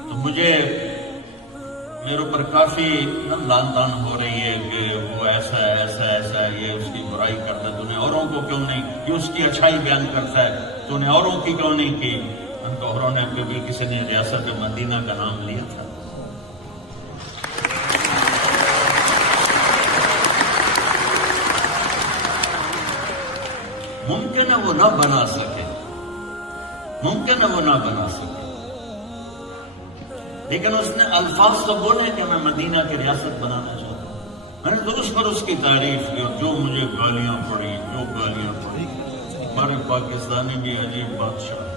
تو مجھے میرے اوپر کافی لان تان ہو رہی ہے کہ وہ ایسا ہے ایسا ایسا ہے، یہ اس کی برائی کرتا ہے، تو نے اوروں کو کیوں نہیں، یہ اس کی اچھائی بیان کرتا ہے، تو نے اوروں کی کیوں نہیں کی؟ ان کو اوروں نے کبھی کسی نے ریاست مدینہ کا نام لیا تھا؟ ممکن ہے وہ نہ بنا سکے، ممکن ہے وہ نہ بنا سکے، لیکن اس نے الفاظ تو بولے کہ میں مدینہ کی ریاست بنانا چاہتا ہوں۔ میں نے تو اس پر اس کی تعریف کی، اور جو مجھے گالیاں پڑی، جو گالیاں پڑی۔ ہمارے پاکستانی بھی عجیب بادشاہ ہیں،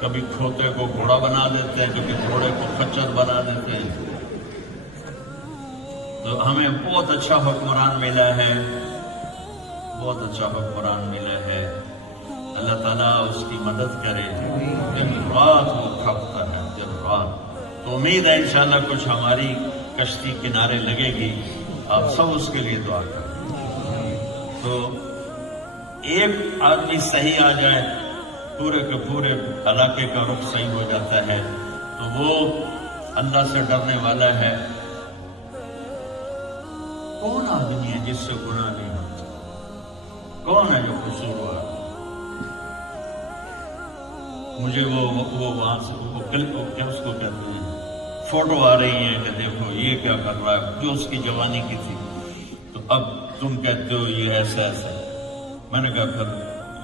کبھی کھوتے کو گھوڑا بنا دیتے ہیں، کبھی گھوڑے کو خچر بنا دیتے ہیں۔ تو ہمیں بہت اچھا حکمران ملا ہے، بہت اچھا حکمران ملا ہے۔ اللہ تعالیٰ اس کی مدد کرے، دن رات وہ کھپتا ہے، دن رات۔ تو امید ہے انشاءاللہ کچھ ہماری کشتی کنارے لگے گی، آپ سب اس کے لیے دعا کریں۔ تو ایک آدمی صحیح آ جائے، پورے کے پورے علاقے کا رخ صحیح ہو جاتا ہے، تو وہ اللہ سے ڈرنے والا ہے۔ کون آدمی ہے جس سے گناہ نہیں ہوتا؟ کون ہے جو قصوروار؟ مجھے وہ وہاں سے وہ کیا اس کو کہتے ہیں، فوٹو آ رہی ہے کہ دیکھو یہ کیا کر رہا ہے، جو اس کی جوانی کی تھی، تو اب تم کہتے ہو یہ ایسا ایسا ہے۔ میں نے کہا پھر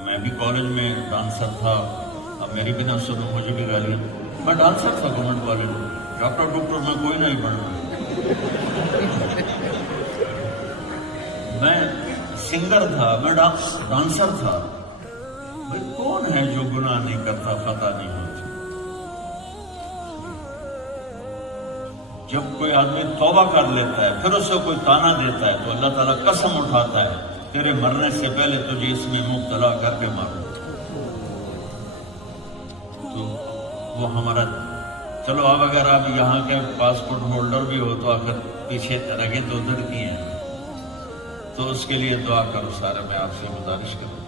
میں بھی کالج میں ڈانسر تھا، اب میری بھی نہ سنو، مجھے بھی گالیاں۔ میں ڈانسر تھا گورنمنٹ کالج میں، ڈاکٹر میں کوئی نہیں بن رہا، میں سنگر تھا، میں ڈانسر تھا۔ بھائی کون ہے جو گناہ نہیں کرتا، خطا نہیں ہوتی؟ جب کوئی آدمی توبہ کر لیتا ہے، پھر اسے کوئی تانا دیتا ہے، تو اللہ تعالیٰ قسم اٹھاتا ہے تیرے مرنے سے پہلے تجھے اس میں مبتلا کر کے ماروں۔ تو وہ ہمارا، چلو اب اگر آپ یہاں کے پاسپورٹ ہولڈر بھی ہو تو آخر پیچھے رگیں تو ادھر کی ہیں، تو اس کے لیے دعا کرو سارے، میں آپ سے گزارش کروں۔